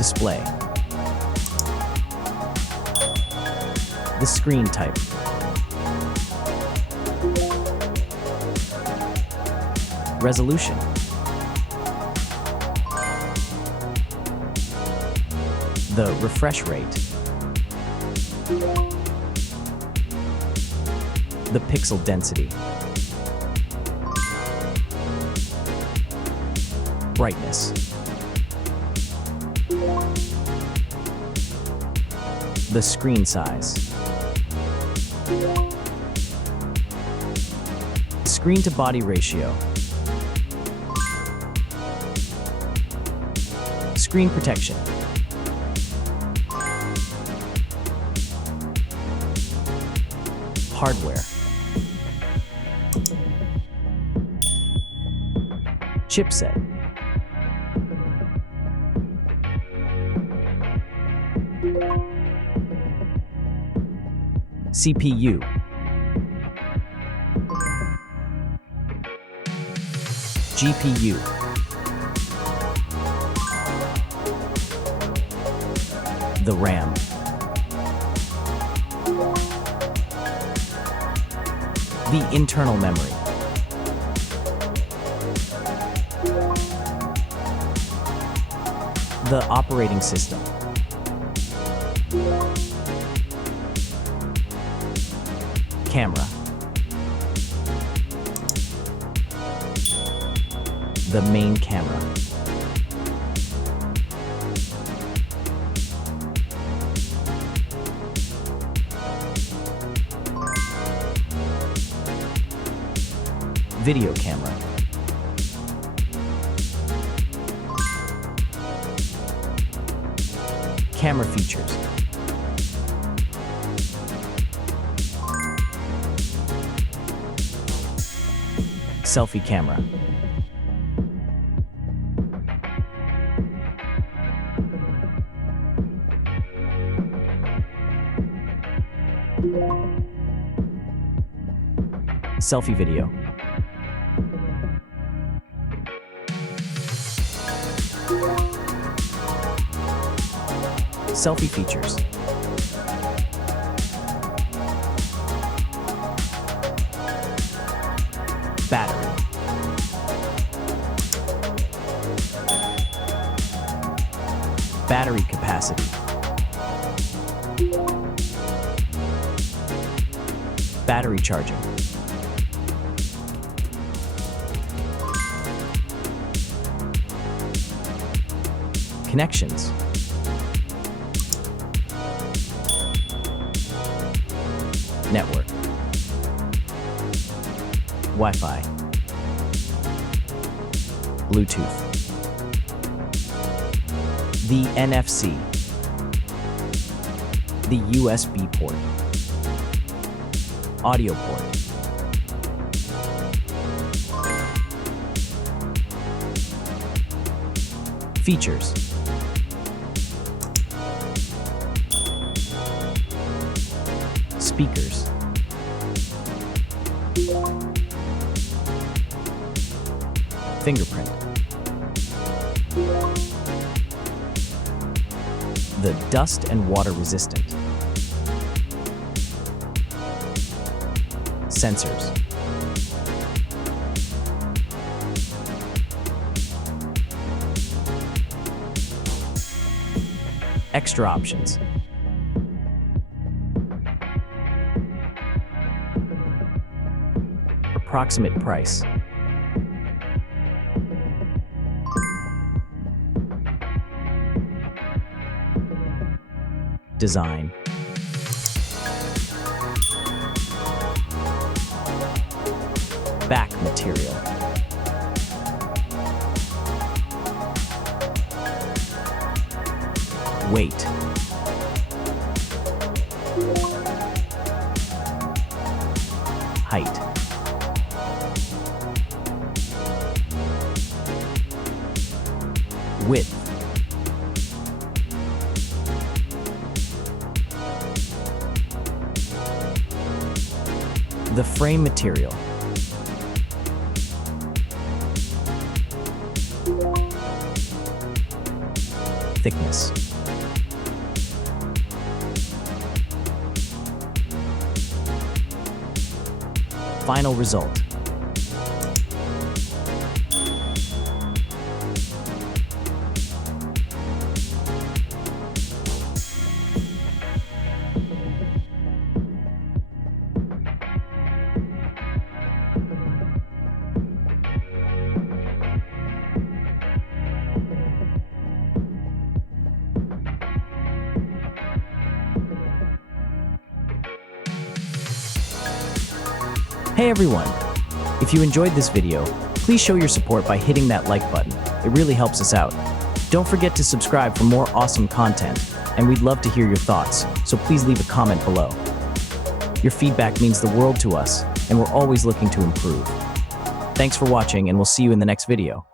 Display. The screen type. Resolution. The refresh rate. The pixel density. Brightness. The screen size. Screen to body ratio. Screen protection. Hardware. Chipset. CPU. GPU. The RAM. The internal memory. The operating system. Camera. The main camera. Video camera. Camera features. Selfie camera. Selfie video. Selfie features. Battery. Battery capacity. Battery charging. Connections. Network. Wi-Fi. Bluetooth. The NFC. The USB port. Audio port. Features. Speakers. Fingerprint. The dust and water resistant. Sensors. Extra options. Approximate price. Design. Back material. Weight. Height. Width. The frame material. thickness. Final result. Hey everyone! If you enjoyed this video, please show your support by hitting that like button. It really helps us out. Don't forget to subscribe for more awesome content, and we'd love to hear your thoughts, so please leave a comment below. Your feedback means the world to us, and we're always looking to improve. Thanks for watching, and we'll see you in the next video.